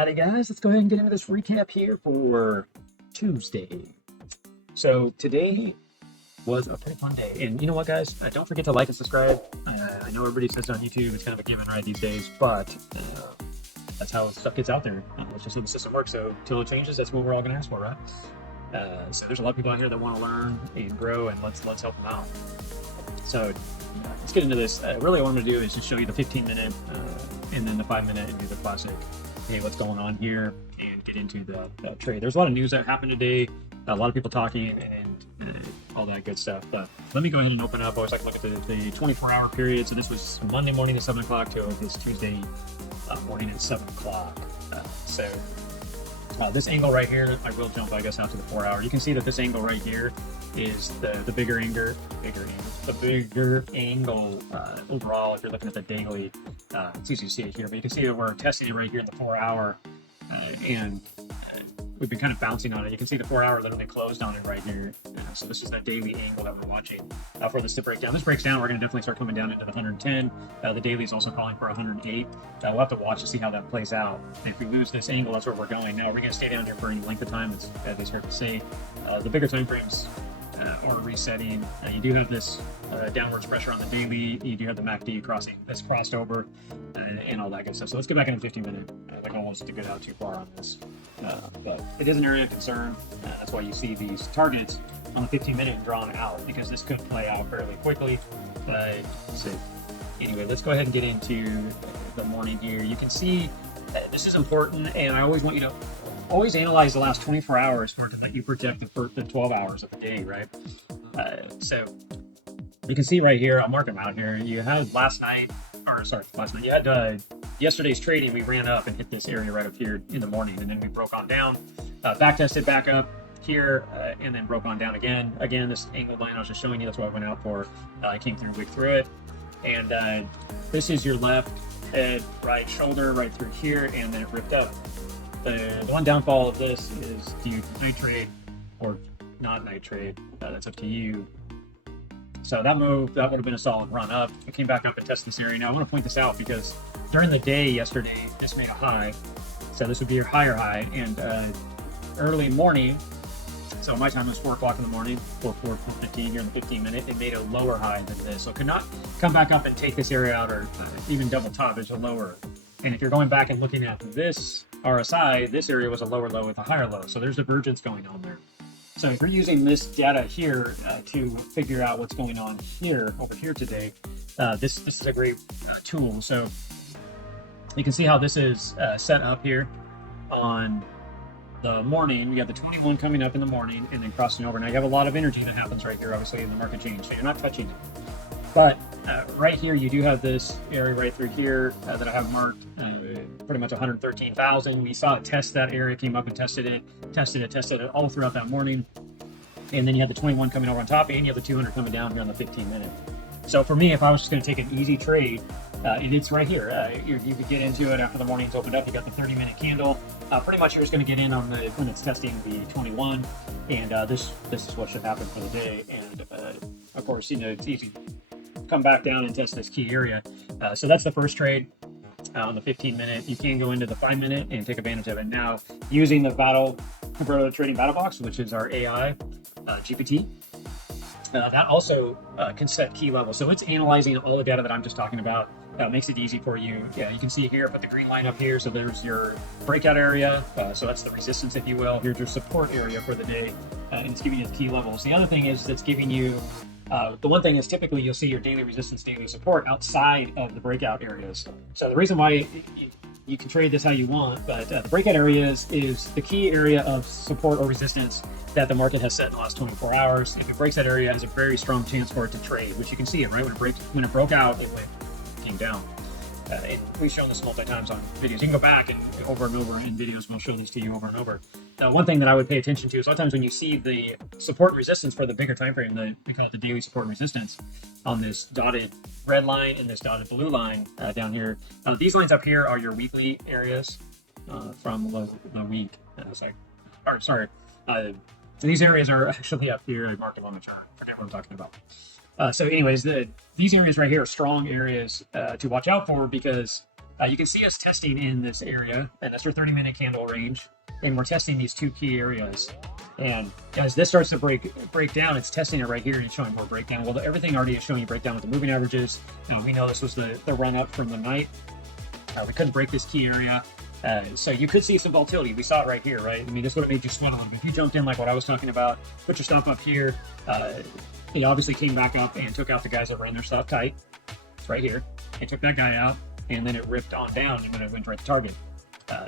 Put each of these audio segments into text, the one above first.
Alrighty guys, let's go ahead and get into this recap here for Tuesday. So today was a pretty fun day, and you know what guys, don't forget to like and subscribe. I know everybody says on YouTube it's kind of a given right these days, but that's how stuff gets out there. That's just how the system works, so till it changes, that's what we're all going to ask for, right? So there's a lot of people out here that want to learn and grow, and let's help them out. So let's get into this. Really what I'm going to do is just show you the 15-minute and then the 5-minute and do the classic, hey, what's going on here, and get into the trade. There's a lot of news that happened today, a lot of people talking and all that good stuff. But let me go ahead and open up. I always like to look at the 24-hour period. So this was Monday morning at 7 o'clock to this Tuesday morning at 7 o'clock. This angle right here, I will jump, I guess, out to the 4-hour. You can see that this angle right here is the bigger angle overall. If you're looking at the daily, it's easy to see it here, but you can see that we're testing it right here in the 4-hour, and we've been kind of bouncing on it. You can see the 4-hour literally closed on it right here. So this is that daily angle that we're watching for this to break down. This breaks down, we're going to definitely start coming down into the 110. The daily is also calling for 108. We'll have to watch to see how that plays out. And if we lose this angle, that's where we're going. Now, we're going to stay down here for any length of time. It's hard to say. The bigger time frames or resetting. You do have this downwards pressure on the daily. You do have the MACD crossing that's crossed over and all that good stuff. So let's get back into 15-minute. I don't want us to get out too far on this. But it is an area of concern. That's why you see these targets on the 15-minute drawn out, because this could play out fairly quickly. But so anyway, let's go ahead and get into the morning here. You can see this is important, and I always want you to always analyze the last 24 hours for that you project the 12 hours of the day, right? So you can see right here, I'll mark them out here. You had you had yesterday's trading. We ran up and hit this area right up here in the morning, and then we broke on down, back tested back up here, and then broke on down again. Again, this angled line I was just showing you, that's what I went out for. I came through, wick through it, and this is your left and right shoulder right through here, and then it ripped up. The one downfall of this is, do you night trade or not night trade? That's up to you. So that move, that would have been a solid run up. We came back up and tested this area. Now I want to point this out because during the day yesterday, this made a high. So this would be your higher high, and early morning, so my time was 4 o'clock in the morning, 4:15 here in the 15-minute, it made a lower high than this. So it could not come back up and take this area out or even double top. It's a lower. And if you're going back and looking at this RSI, this area was a lower low with a higher low. So there's divergence going on there. So if you're using this data here to figure out what's going on here, over here today, this is a great tool. So you can see how this is set up here on the morning. You have the 21 coming up in the morning and then crossing over. Now you have a lot of energy that happens right here, obviously, in the market change. So you're not touching it. But right here, you do have this area right through here that I have marked, pretty much 113,000. We saw it test that area, came up and tested it all throughout that morning. And then you have the 21 coming over on top, and you have the 200 coming down here on the 15-minute. So for me, if I was just going to take an easy trade, and it's right here, you could get into it after the morning's opened up. You got the 30-minute candle. Pretty much you're just going to get in on when it's testing the 21, and this is what should happen for the day. And of course, it's easy. Come back down and test this key area. So that's the first trade on the 15-minute. You can go into the 5-minute and take advantage of it. Now, using the Kabroda trading battle box, which is our AI GPT, that also can set key levels. So it's analyzing all the data that I'm just talking about. Makes it easy for you. Yeah, you can see here, put the green line up here. So there's your breakout area. So that's the resistance, if you will. Here's your support area for the day, and it's giving you the key levels. The other thing is it's giving you the one thing is typically you'll see your daily resistance, daily support outside of the breakout areas. So the reason why you can trade this how you want, but the breakout areas is the key area of support or resistance that the market has set in the last 24 hours. If it breaks that area, it has a very strong chance for it to trade, which you can see it, right? When it broke out, it came down. And we've shown this multiple times on videos. You can go back and over in videos, we'll show this to you over and over. One thing that I would pay attention to is a lot of times when you see the support and resistance for the bigger time frame, we call it the daily support and resistance, on this dotted red line and this dotted blue line down here. These lines up here are your weekly areas from the week. These areas are actually up here. I marked them on the chart. Forget what I'm talking about. So anyways, these areas right here are strong areas to watch out for, because You can see us testing in this area, and that's our 30-minute candle range. And we're testing these two key areas. And as this starts to break down, it's testing it right here and it's showing more breakdown. Well, everything already is showing you breakdown with the moving averages. We know this was the run up from the night. We couldn't break this key area. So you could see some volatility. We saw it right here, right? I mean, this would have made you sweat a little bit. If you jumped in like what I was talking about, put your stop up here. It obviously came back up and took out the guys that ran their stop tight. It's right here. It took that guy out, and then it ripped on down and then it went right to target.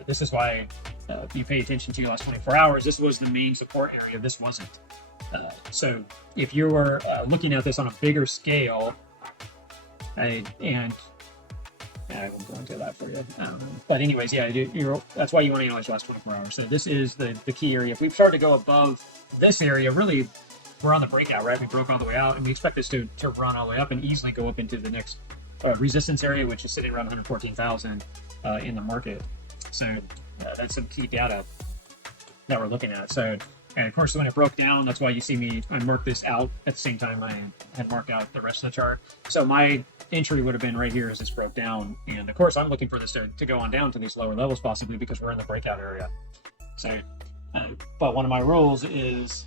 This is why if you pay attention to your last 24 hours, this was the main support area. This wasn't. So if you were looking at this on a bigger scale, and I won't go into that for you. But anyways, yeah, that's why you want to analyze the last 24 hours. So this is the key area. If we've started to go above this area, really, we're on the breakout, right? We broke all the way out, and we expect this to run all the way up and easily go up into the next resistance area, which is sitting around 114,000 in the market. So that's some key data that we're looking at. So, and of course, when it broke down, that's why you see I marked this out at the same time I had marked out the rest of the chart. So my entry would have been right here as this broke down. And of course, I'm looking for this to go on down to these lower levels possibly because we're in the breakout area. So, but one of my rules is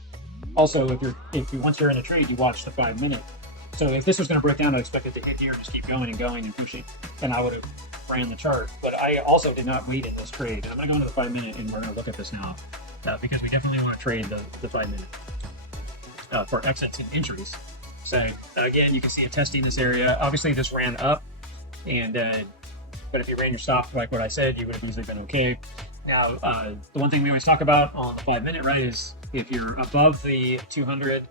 also once you're in a trade, you watch the 5 minute. So if this was going to break down, I expect it to hit here and just keep going and pushing. And I would have ran the chart. But I also did not wait in this trade. And I'm going to go into the 5 minute and we're going to look at this now because we definitely want to trade the 5 minute for exits and entries. So again, you can see it testing this area. Obviously, this ran up, and but if you ran your stop like what I said, you would have easily been okay. Now, the one thing we always talk about on the 5 minute, right, is if you're above the 200,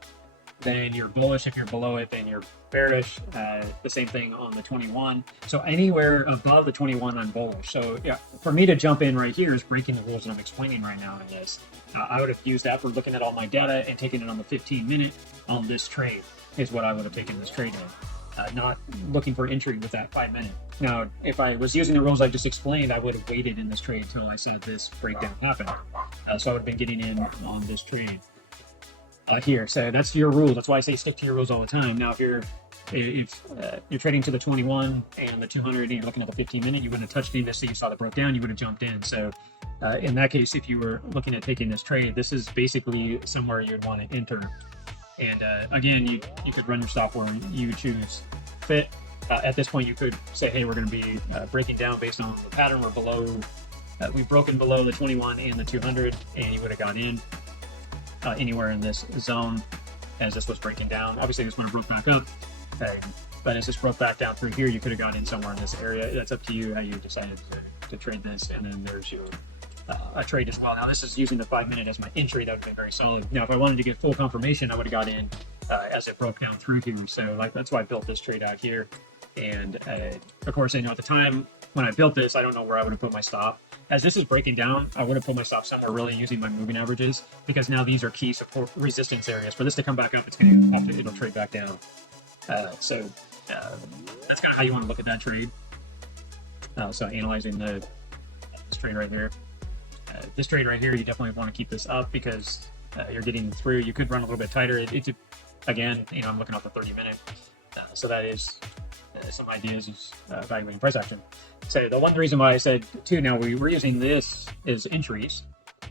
then you're bullish. If you're below it, then you're bearish. The same thing on the 21. So anywhere above the 21, I'm bullish. So yeah, for me to jump in right here is breaking the rules that I'm explaining right now in this. I would have used that for looking at all my data and taking it on the 15 minute on this trade is what I would have taken this trade in. Not looking for entry with that 5 minute. Now, if I was using the rules I just explained, I would have waited in this trade until I saw this breakdown happen. So I would have been getting in on this trade here. So that's your rules. That's why I say stick to your rules all the time. Now, if you're trading to the 21 and the 200 and you're looking at the 15 minute, you wouldn't have touched in this, so you saw the broke down, you would have jumped in. So in that case, if you were looking at taking this trade, this is basically somewhere you'd want to enter. And again, you could run your stop where you choose fit. At this point, you could say, hey, we're going to be breaking down based on the pattern. We're below, we've broken below the 21 and the 200, and you would have got in anywhere in this zone as this was breaking down. Obviously, this one broke back up, but as this broke back down through here, you could have got in somewhere in this area. That's up to you how you decided to trade this. And then there's your a trade as well. Now, this is using the 5 minute as my entry. That would be very solid. Now, if I wanted to get full confirmation, I would have got in as it broke down through here. So that's why I built this trade out here. And of course, I know at the time when I built this, I don't know where I would have put my stop. As this is breaking down, I would have put my stop somewhere really using my moving averages, because now these are key support resistance areas. For this to come back up, it'll trade back down. So that's kind of how you want to look at that trade. So analyzing this trade right here. This trade right here, you definitely want to keep this up because you're getting through. You could run a little bit tighter. Again, I'm looking at the 30 minute. So that is some ideas is evaluating price action. So the one reason why I said too, now we're using this as entries,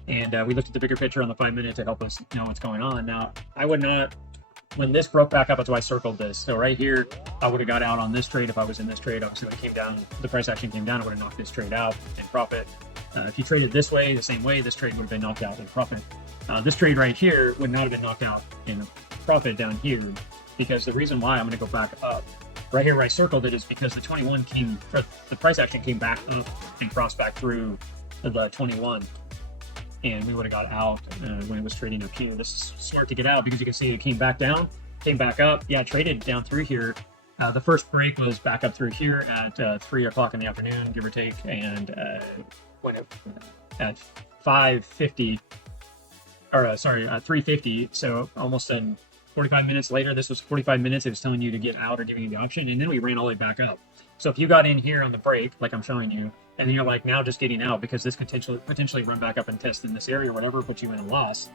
and we looked at the bigger picture on the 5 minute to help us know what's going on. Now, I would not, when this broke back up, that's why I circled this. So right here, I would have got out on this trade if I was in this trade. Obviously, when it came down, the price action came down, I would have knocked this trade out in profit. If you traded this way, the same way, this trade would have been knocked out in profit. This trade right here would not have been knocked out in profit down here, because the reason why I'm going to go back up right here where I circled it is because the 21 the price action came back up and crossed back through the 21, and we would have got out when it was trading up here. This is smart to get out because you can see it came back down, came back up. Yeah, traded down through here. The first break was back up through here at 3 o'clock in the afternoon, give or take, and when it at 5:50, or 3:50, so almost 45 minutes later. This was 45 minutes. It was telling you to get out or giving you the option, and then we ran all the way back up. So if you got in here on the break, like I'm showing you, and then you're like now just getting out because this potentially run back up and test in this area or whatever, put you in a loss.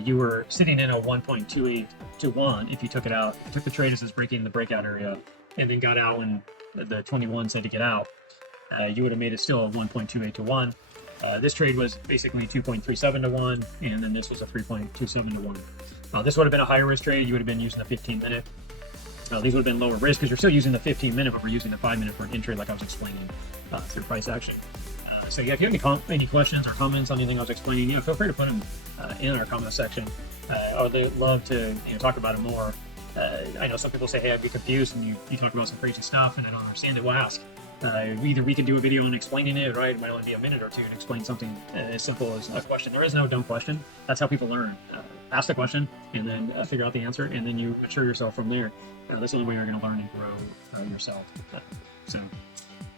You were sitting in a 1.28 to 1 if you took it out, took the trade as it's breaking the breakout area, and then got out when the 21 said to get out. you would have made it still a 1.28 to 1. This trade was basically 2.37 to 1, and then this was a 3.27 to 1. This would have been a higher risk trade. You would have been using the 15-minute. These would have been lower risk because you're still using the 15-minute, but we're using the 5-minute for an entry, like I was explaining through price action. So yeah, if you have any questions or comments on anything I was explaining, feel free to put them in our comment section. I would love to talk about it more. I know some people say, hey, I'd be confused, and you talk about some crazy stuff, and I don't understand it. Well, ask. Either we can do a video on explaining it, right? It might only be a minute or two and explain something as simple as a question. There is no dumb question. That's how people learn. Ask the question and then figure out the answer, and then you mature yourself from there. That's the only way you're going to learn and grow yourself. So,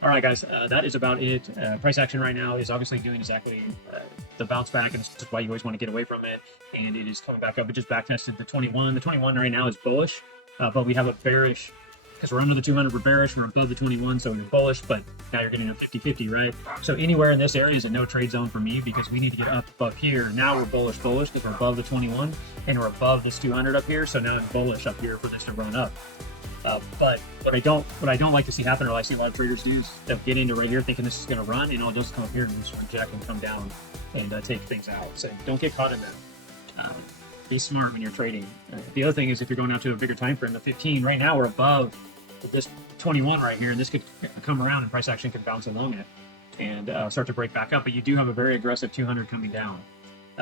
all right, guys, that is about it. Price action right now is obviously doing exactly the bounce back, and this is why you always want to get away from it. And it is coming back up. It just back tested the 21. The 21 right now is bullish, but we have a bearish. Because we're under the 200, we're bearish, we're above the 21, so we're bullish, but now you're getting a 50-50, right? So anywhere in this area is a no trade zone for me because we need to get up here. Now we're bullish because we're above the 21 and we're above this 200 up here, so now I'm bullish up here for this to run up. But what I don't like to see happen, or I see a lot of traders do, is they'll get into right here thinking this is going to run, and it'll just come up here and just reject and come down and take things out. So don't get caught in that. Be smart when you're trading. The other thing is if you're going out to a bigger time frame, the 15, right now we're above this 21 right here, and this could come around and price action could bounce along it and start to break back up, but you do have a very aggressive 200 coming down.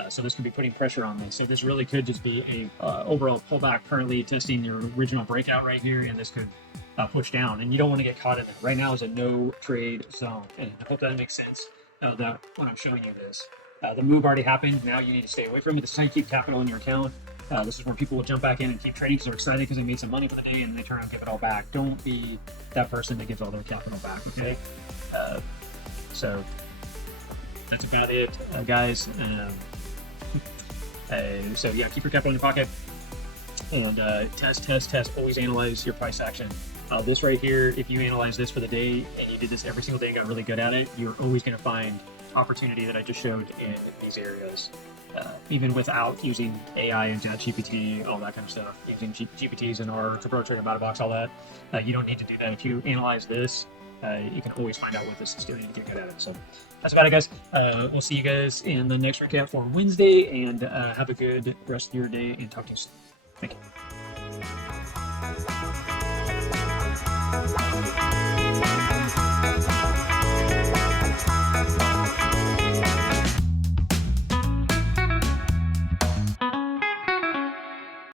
So this could be putting pressure on this. So this really could just be a overall pullback, currently testing your original breakout right here, and this could push down, and you don't want to get caught in it. Right now is a no trade zone, and I hope that makes sense that when I'm showing you this. The move already happened. Now you need to stay away from it. This is how you keep capital in your account. This is where people will jump back in and keep trading because they're excited because they made some money for the day, and they turn around and give it all back. Don't be that person that gives all their capital back, okay? So that's about it, guys. So yeah, keep your capital in your pocket and test. Always analyze your price action. This right here, if you analyze this for the day and you did this every single day and got really good at it, you're always going to find opportunity that I just showed in these areas. Even without using AI and ChatGPT, all that kind of stuff, using GPTs and our Kabroda Trader Battle Box, all that, you don't need to do that. If you analyze this, you can always find out what this is doing and get good at it. So that's about it, guys. We'll see you guys in the next recap for Wednesday, and have a good rest of your day, and talk to you soon. Thank you.